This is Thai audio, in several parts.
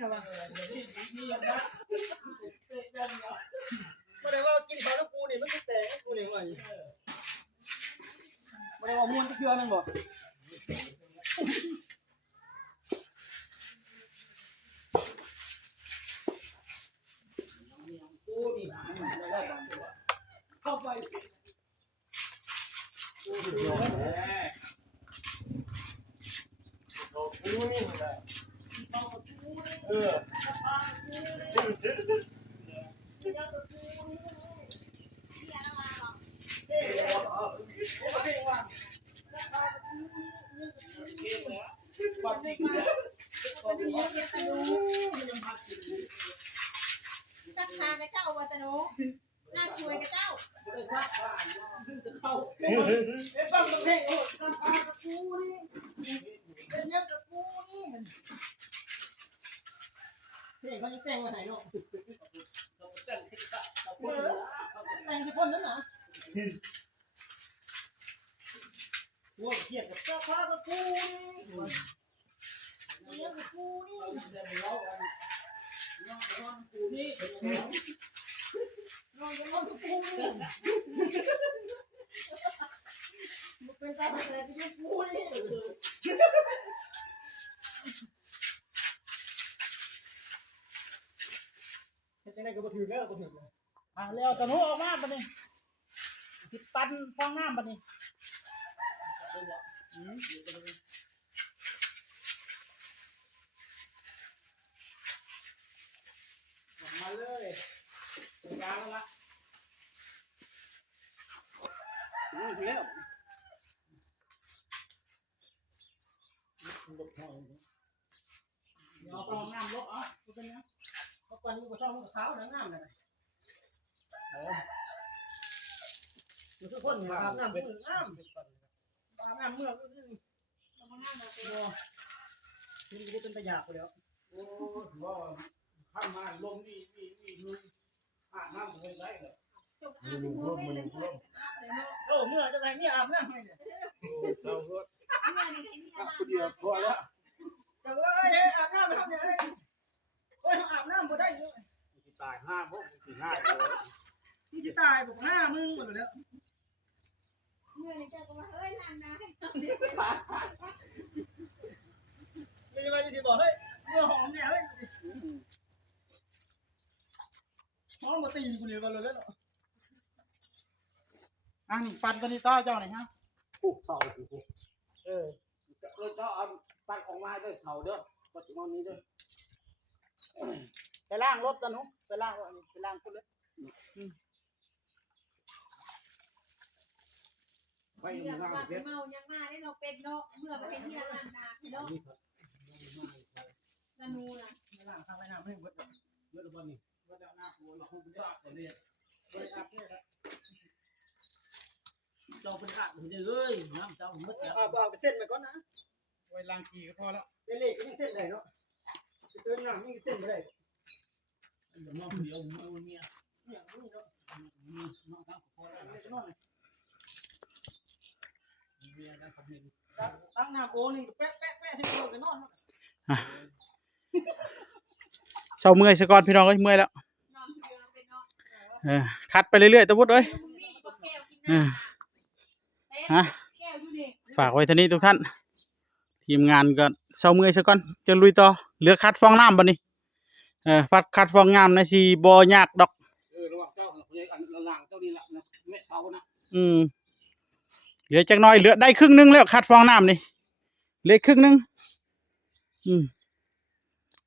เนี่ยว่ะไม่ได้ว่ากินข้าวแล้วกูนี่มันไม่แต่กูนี่ว่าไม่ได้ว่าม้วนทุกเดือนนั่นบ่เข้าไปสักทานกับเจ้าวัตโนน่าช่วยกับเจ้าเอ้ฟังเพลงโอ้ตาปากับกูนี่เป็นเนี้ยกับกูนี่เพลงเขาจะแต่งมาไหนเนาะแต่งที่คนนั้นนะโว้ยเกียดกับตาปากับกูนี่เนี้ยกับกูนี่น้องกับกูนี่มันเป็นตาอะไรไปยุ่งกูนี่จะได้ก็มาถือแล้วก็ถือแล้วตะนุออกมาบัดนี้ติดปันฟองน้ำบัดนี้มาเลยยาวแล้วแล้วเอาฟองน้ำลบเอาเป็นไงเขาปั่นอยู่กับช่องกับเท้าน้ำน้ำเลยทุกคนอาบน้ำเป็นน้ำอาบน้ำเมื่อก็คือคุณก็เป็นตะยากไปแล้วโอ้ถือว่าข้ามมาลมนี่อาบน้ำเป็นไรเหรอโอ้เมื่อจะไรเนี่ยอาบน้ำให้เนี่ยเราก็คนเดียวพอแล้วแต่ว่าอาบน้ำไม่ทำเนี่ยโอ้ยอาบน้ำบ่ได้เลยตายห้าพวกสี่ห้านี่จะตายบอกห้ามึงหมดแล้วเมื่อนี้เจ้าก็ว่าเฮ้ยล้างน้ำให้ทำมีอะไรจะบอกเฮ้ยเมื่อหอมเนี่ยเฮ้ยหอมมาตีกูเนี่ยมาเลยแล้วปันตัวนี้ต่อเจ้าหน่อยฮะโอ้เข่าเจ้าเอาปันออกมาด้วยเข่าเด้อปัจจุบันนี้ด้วยไปล่างรถตะนุไปล่างคุณเลยไปยังมาเมายังมาได้เราเป็นเนาะเมื่อไปเห็นที่ร้านนาพี่เนาะนานูล่ะไม่ล่างทำไม่น้ำให้เบิดเบิดวันนี้เบิดหน้าหัวเราคงจะอาบแต่เนี่ยเบิดอาบเนี่ยครับเจ้าเป็นอาบเดี๋ยวเลยน้ำเจ้าผมไม่เอาไปเส้นไปก่อนนะไว้ล้างกีก็พอแล้วเล็กก็ยังเส้นได้เนาะเติมน้ำยังเส้นได้เดี๋ยวน้องเดียวมึงเอาเมียเนี่ยมึงเนาะมีน้องทั้งพอแล้วน้องเมียได้คำนึงตั้งน้ำโอ้นี่แป๊ะที่โดนกันนอนเศร้าเมื่อยซะก่อนพี่น้องเอ้ยเมื่อยแล้วคัดไปเรื่อยๆตะวุฒเอ้ยฝากไว้ท่านี้ทุกท่านทีมงานก็เศร้าเมื่อยซะก่อนจะลุยต่อเหลือคัดฟองน้ำบัดนี้คัดฟองน้ำนะสิบ่ยากดอกระหว่างเจ้าอันหลังเจ้านี่แหละนะแม่เสานะเหลือจักหน่อยเหลือได้ครึ่งนึงแล้วคัดฟองน้ำนี่เหลือครึ่งนึง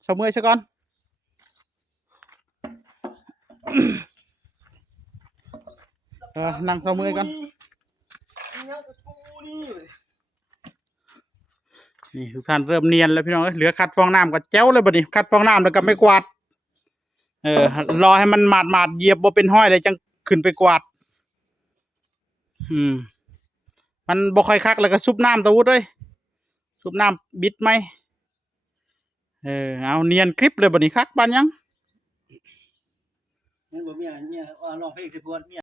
เศร้าเมื่อยซะก่อนนั่งเศร้าเมื่อยกันนี่ทุกท่านเริ่มเนียนแล้วพี่น้องเหลือคัดฟองน้ำกับแจ้วเลยบัดนี้คัดฟองน้ำแล้วก็ไม่กวาดรอให้มันหมาดเหยียบบ่เป็นห้อยเลยจังขึ้นไปกวาดมันบ่ค่อยคักแล้วก็ซุบน้ำตะวุฒเลยซุบน้ำบิดไหมเอาเนียนคลิปเลยบัดนี้คักปานยังนี่บ่มีอะไรเนี่ยลองเพลงสิพวนเนี่ย